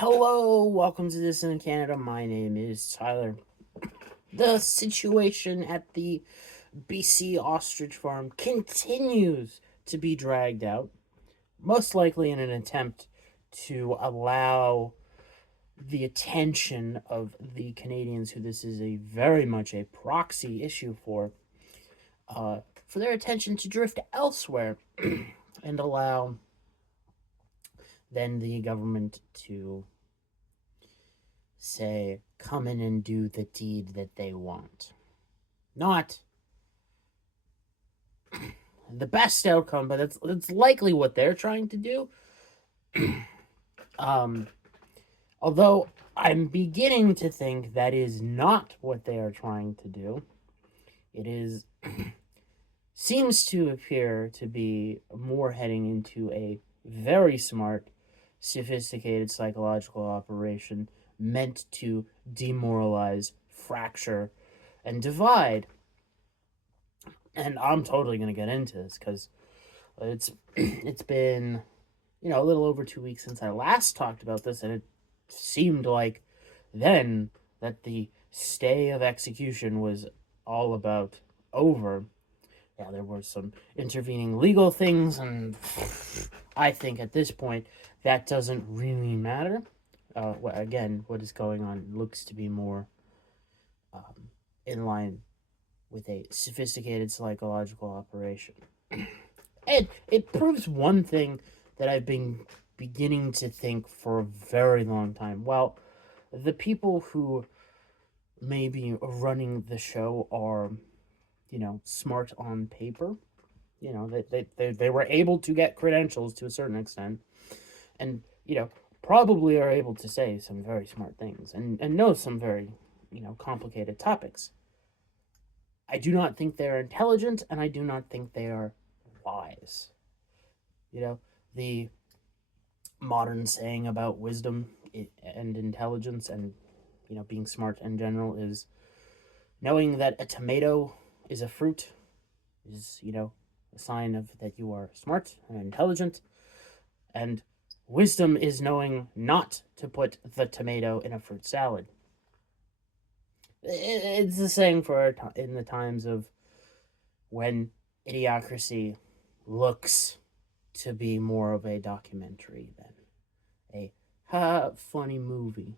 Hello, welcome to Dissident Canada. My name is Tyler. The situation at the BC Ostrich farm continues to be dragged out, most likely in an attempt to allow the attention of the Canadians, who this is a very much a proxy issue for their attention to drift elsewhere and allow then the government to say, come in and do the deed that they want. Not the best outcome, but it's likely what they're trying to do. um, Although I'm beginning to think that is not what they are trying to do. It is seems to appear to be more heading into a very smart, sophisticated psychological operation meant to demoralize, fracture, and divide. And I'm totally going to get into this because it's been a little over 2 weeks since I last talked about this, and it seemed like then that the stay of execution was all about over. Yeah, there were some intervening legal things, and I think at this point that doesn't really matter. Again, what is going on looks to be more in line with a sophisticated psychological operation. And it proves one thing that I've been beginning to think for a very long time. Well, the people who may be running the show are, smart on paper. They were able to get credentials to a certain extent, and probably are able to say some very smart things and know some very complicated topics. I do not think they're intelligent, and I do not think they are wise. The modern saying about wisdom and intelligence and being smart in general is knowing that a tomato is a fruit is a sign of that you are smart and intelligent, and wisdom is knowing not to put the tomato in a fruit salad. It's the saying for in the times of when idiocracy looks to be more of a documentary than a funny movie.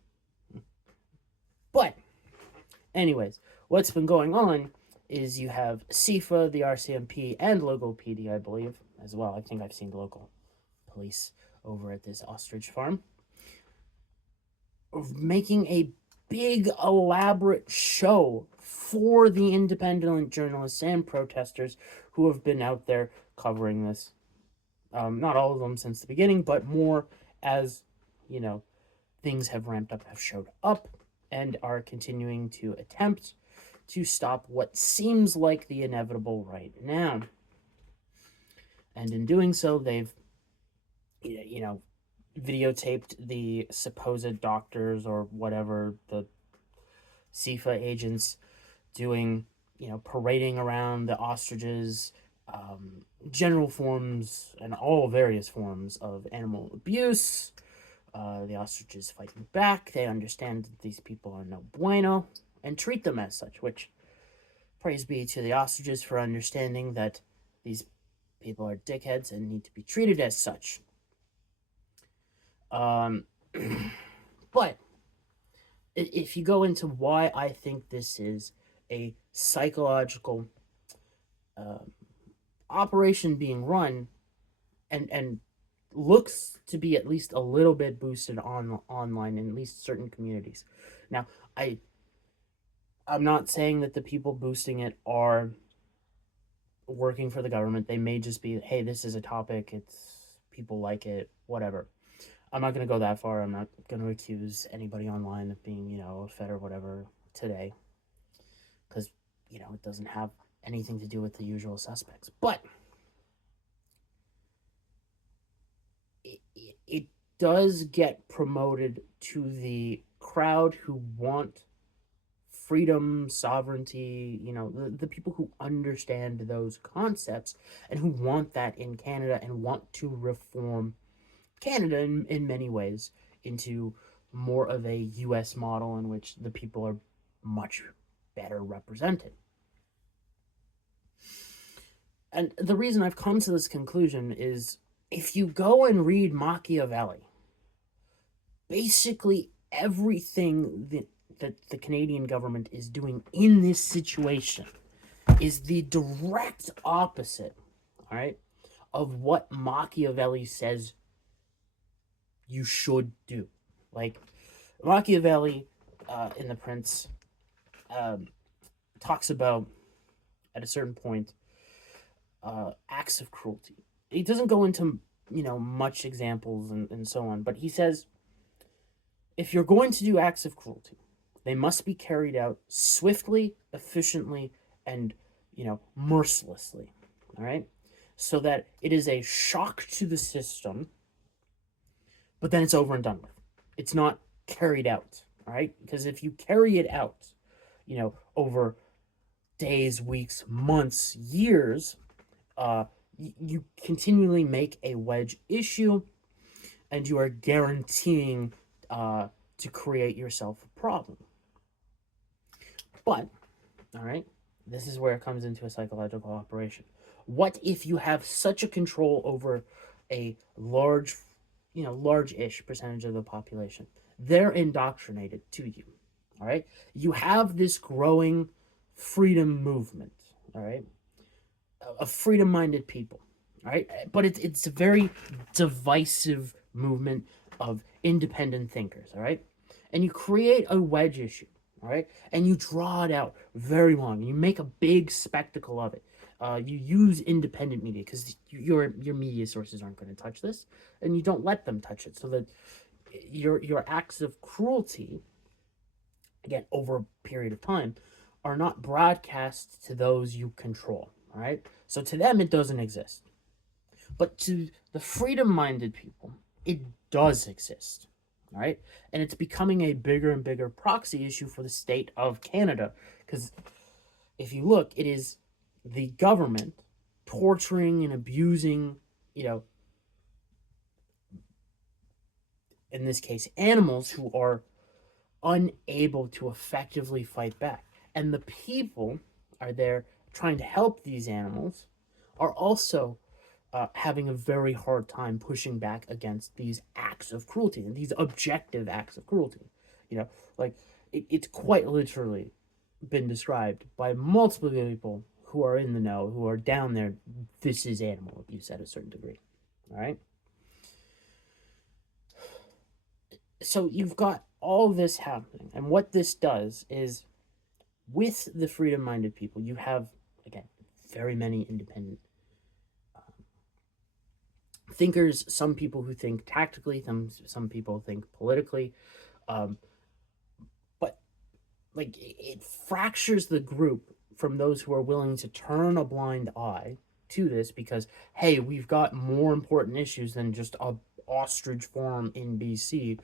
But, anyways, what's been going on is you have CIFA, the RCMP, and local PD, I believe, as well. I think I've seen local police over at this ostrich farm, making a big, elaborate show for the independent journalists and protesters who have been out there covering this. Not all of them since the beginning, but more as, things have ramped up, have showed up, and are continuing to attempt to stop what seems like the inevitable right now. And in doing so, they've, videotaped the supposed doctors or whatever, the CIFA agents doing, parading around the ostriches, general forms and all various forms of animal abuse. The ostriches fighting back. They understand that these people are no bueno and treat them as such, which praise be to the ostriches for understanding that these people are dickheads and need to be treated as such. But if you go into why I think this is a psychological operation being run and looks to be at least a little bit boosted online in at least certain communities. Now, I'm not saying that the people boosting it are working for the government. They may just be, hey, this is a topic, it's people like it, whatever. I'm not going to go that far. I'm not going to accuse anybody online of being, a Fed or whatever today, because, it doesn't have anything to do with the usual suspects. But it does get promoted to the crowd who want freedom, sovereignty, the people who understand those concepts and who want that in Canada and want to reform Canada in many ways into more of a US model in which the people are much better represented. And the reason I've come to this conclusion is if you go and read Machiavelli, basically everything that the Canadian government is doing in this situation is the direct opposite, all right, of what Machiavelli says you should do. Like, Machiavelli in The Prince talks about, at a certain point, acts of cruelty. He doesn't go into, much examples and so on, but he says, if you're going to do acts of cruelty, they must be carried out swiftly, efficiently, and, mercilessly, all right? So that it is a shock to the system, but then it's over and done with. It's not carried out, all right? Because if you carry it out, over days, weeks, months, years, you continually make a wedge issue, and you are guaranteeing to create yourself a problem. But, all right, this is where it comes into a psychological operation. What if you have such a control over a large-ish percentage of the population? They're indoctrinated to you, all right? You have this growing freedom movement, all right, of freedom-minded people, all right? But it's a very divisive movement of independent thinkers, all right? And you create a wedge issue, all right? And you draw it out very long. You make a big spectacle of it. You use independent media because your media sources aren't going to touch this, and you don't let them touch it, so that your acts of cruelty, again, over a period of time, are not broadcast to those you control, all right? So to them, it doesn't exist. But to the freedom-minded people, it does exist, all right? And it's becoming a bigger and bigger proxy issue for the state of Canada, because if you look, it is the government torturing and abusing, in this case, animals who are unable to effectively fight back. And the people are there trying to help these animals are also having a very hard time pushing back against these acts of cruelty and these objective acts of cruelty. Like, it's quite literally been described by multiple people who are in the know, who are down there. This is animal abuse at a certain degree, all right? So you've got all this happening, and what this does is, with the freedom-minded people, you have, again, very many independent thinkers, some people who think tactically, some people think politically, but like it fractures the group from those who are willing to turn a blind eye to this because, hey, we've got more important issues than just a ostrich farm in BC.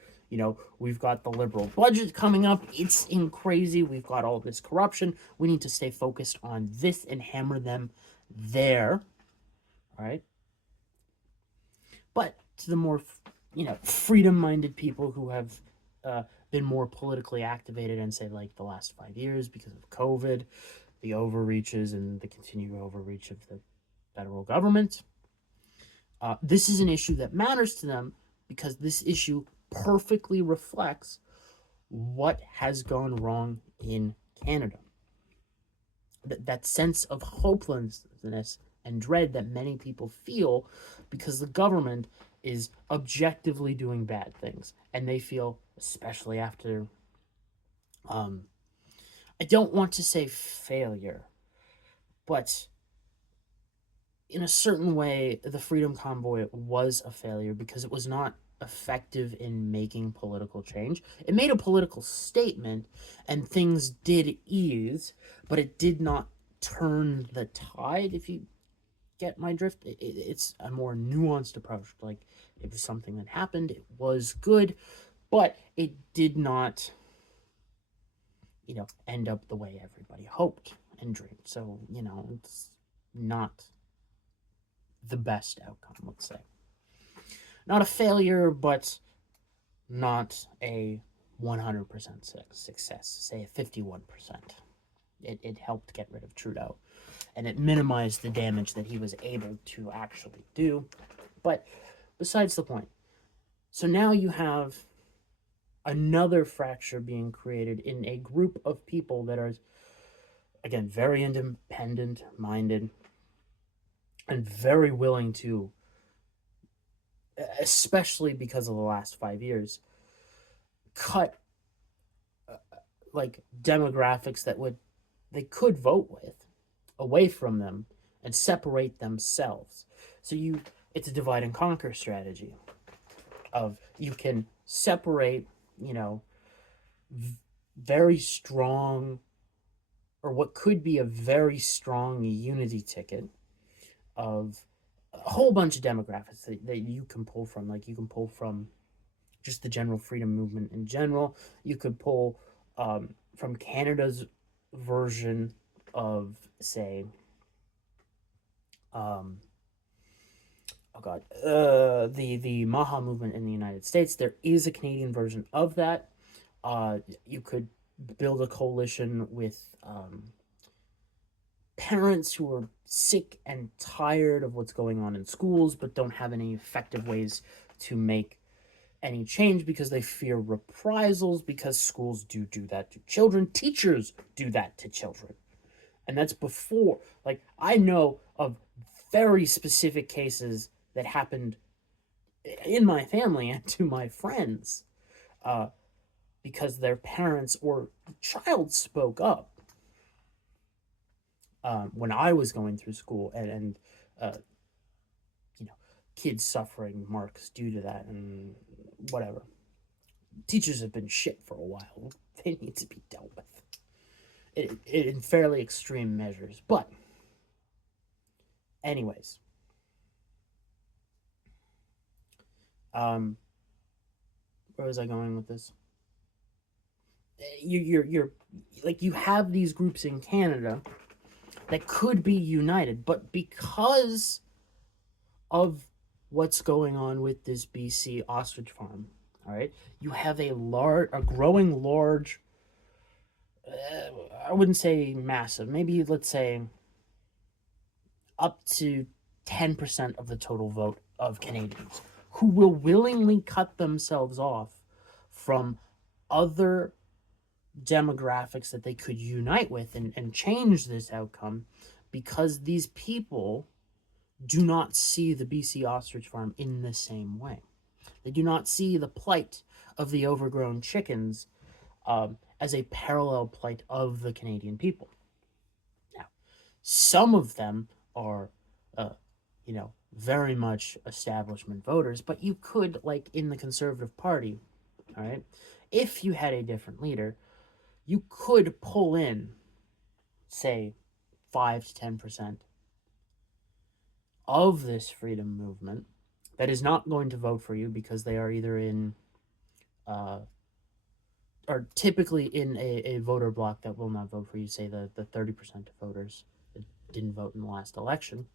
We've got the Liberal budget coming up. It's crazy. We've got all this corruption. We need to stay focused on this and hammer them there. All right. But to the more, freedom-minded people who have been more politically activated in, say, like the last 5 years because of COVID, the overreaches and the continued overreach of the federal government, this is an issue that matters to them because this issue perfectly reflects what has gone wrong in Canada. That sense of hopelessness and dread that many people feel because the government is objectively doing bad things, and they feel, especially after I don't want to say failure, but in a certain way the Freedom Convoy was a failure because it was not effective in making political change. It made a political statement and things did ease, but it did not turn the tide, if you get my drift. It's a more nuanced approach. Like, it was something that happened, it was good, but it did not, end up the way everybody hoped and dreamed. So, it's not the best outcome, let's say. Not a failure, but not a 100% success, say a 51%. It helped get rid of Trudeau, and it minimized the damage that he was able to actually do. But besides the point, so now you have another fracture being created in a group of people that are, again, very independent minded and very willing to, especially because of the last 5 years, cut like demographics that would they could vote with away from them and separate themselves. So it's a divide and conquer strategy of you can separate, you know, very strong, or what could be a very strong unity ticket of a whole bunch of demographics that you can pull from. Like you can pull from just the general freedom movement in general. You could pull from Canada's version of, say, um, oh god, the Maha movement in the United States. There is a Canadian version of that. You could build a coalition with parents who are sick and tired of what's going on in schools, but don't have any effective ways to make any change because they fear reprisals, because schools do that to children. Teachers do that to children. And that's before, like, I know of very specific cases that happened in my family and to my friends because their parents or child spoke up when I was going through school, and you know, kids suffering marks due to that and whatever. Teachers have been shit for a while. They need to be dealt with in fairly extreme measures. But anyways, where was I going with this? You're like, you have these groups in Canada that could be united, but because of what's going on with this BC ostrich farm, all right, you have a growing large. I wouldn't say massive. Maybe let's say up to 10% of the total vote of Canadians who will willingly cut themselves off from other demographics that they could unite with and change this outcome, because these people do not see the BC ostrich farm in the same way. They do not see the plight of the overgrown chickens as a parallel plight of the Canadian people. Now, some of them are, very much establishment voters, but you could, like in the Conservative Party, all right, if you had a different leader, you could pull in, say, 5 to 10% of this freedom movement that is not going to vote for you because they are either in, are typically in a voter block that will not vote for you, say the 30% of voters that didn't vote in the last election.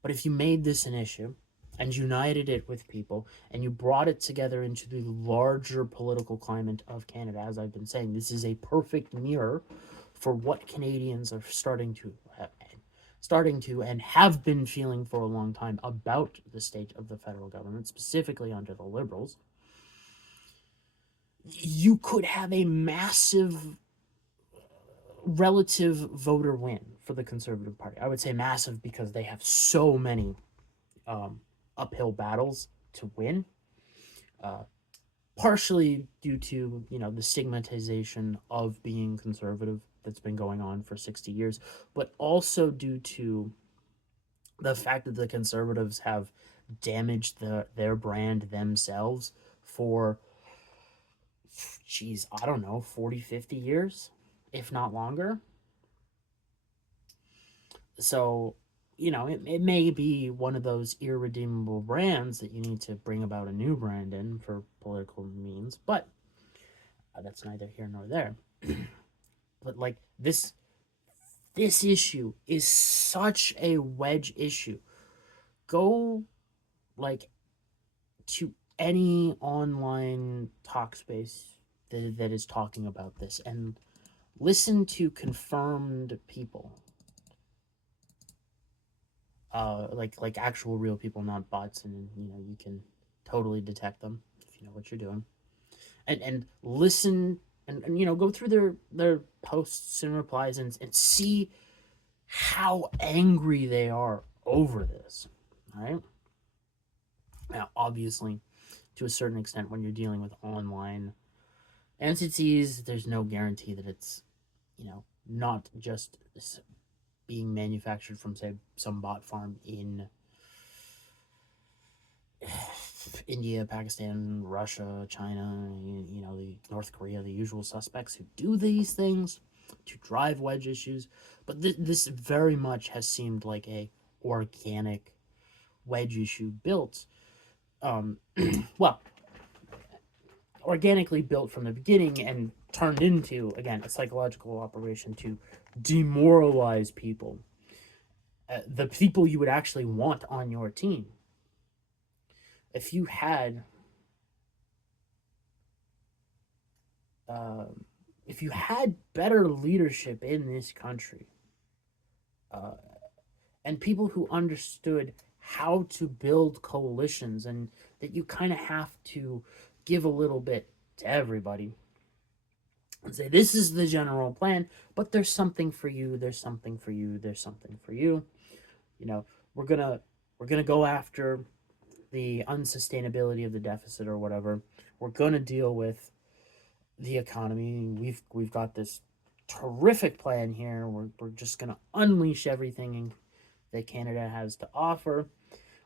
But if you made this an issue and united it with people and you brought it together into the larger political climate of Canada, as I've been saying, this is a perfect mirror for what Canadians are starting to and have been feeling for a long time about the state of the federal government, specifically under the Liberals. You could have a massive relative voter win for the Conservative Party. I would say massive because they have so many uphill battles to win, partially due to, the stigmatization of being conservative that's been going on for 60 years, but also due to the fact that the Conservatives have damaged their brand themselves for, geez, I don't know, 40, 50 years, if not longer. So, it may be one of those irredeemable brands that you need to bring about a new brand in for political means, but that's neither here nor there. But like this issue is such a wedge issue. Go like to any online talk space that is talking about this and listen to confirmed people, like actual real people, not bots, and you can totally detect them if you know what you're doing, and listen and go through their posts and replies and see how angry they are over this. All right. Now, obviously, to a certain extent, when you're dealing with online entities, there's no guarantee that it's, not just being manufactured from, say, some bot farm in India, Pakistan, Russia, China, the North Korea, the usual suspects who do these things to drive wedge issues. But this very much has seemed like a organic wedge issue built, well, organically built from the beginning and turned into, again, a psychological operation to demoralize people, the people you would actually want on your team. If you had if you had better leadership in this country, uh, and people who understood how to build coalitions, and that you kind of have to give a little bit to everybody and say, this is the general plan, but there's something for you, there's something for you, there's something for you. We're gonna go after the unsustainability of the deficit or whatever. We're gonna deal with the economy. We've got this terrific plan here. We're just gonna unleash everything that Canada has to offer.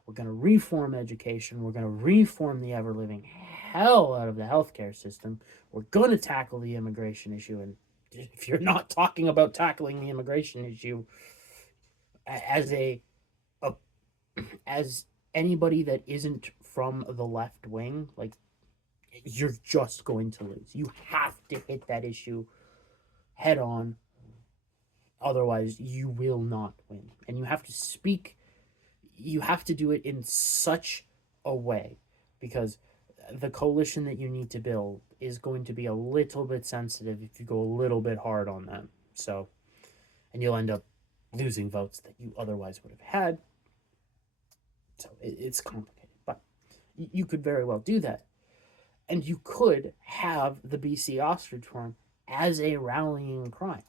We're gonna reform education. We're gonna reform the ever living hell out of the healthcare system. We're gonna tackle the immigration issue. And if you're not talking about tackling the immigration issue as as anybody that isn't from the left wing, like, you're just going to lose. You have to hit that issue head on. Otherwise, you will not win. And you have to do it in such a way, because the coalition that you need to build is going to be a little bit sensitive if you go a little bit hard on them. So, and you'll end up losing votes that you otherwise would have had. So it's complicated, but you could very well do that. And you could have the BC Ostrich Farm as a rallying cry,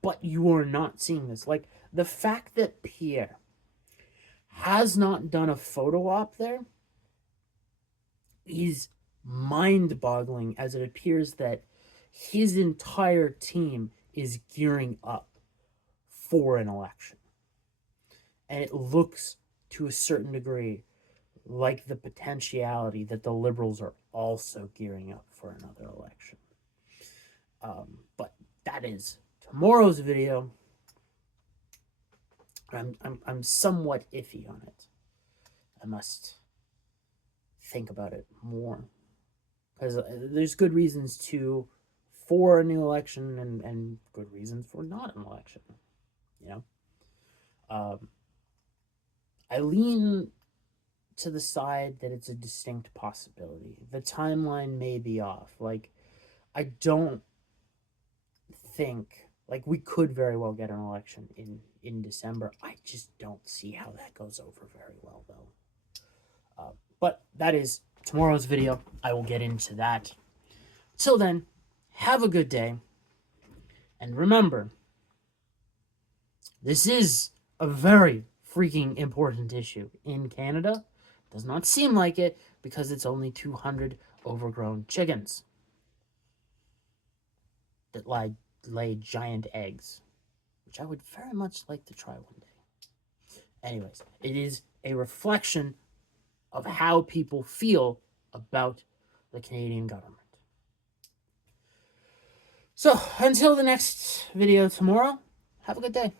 but you are not seeing this. Like, the fact that Pierre has not done a photo op there is mind-boggling, as it appears that his entire team is gearing up for an election. And it looks, to a certain degree, like the potentiality that the Liberals are also gearing up for another election. But that is tomorrow's video. I'm somewhat iffy on it. I must think about it more, because there's good reasons for a new election, and good reasons for not an election. I lean to the side that it's a distinct possibility. The timeline may be off. Like, I don't think, like, we could very well get an election in December. I just don't see how that goes over very well, though. But that is tomorrow's video. I will get into that. Till then, have a good day. And remember, this is a very freaking important issue in Canada. Does not seem like it, because it's only 200 overgrown chickens that lay giant eggs, which I would very much like to try one day. Anyways, it is a reflection of how people feel about the Canadian government. So, until the next video tomorrow, have a good day.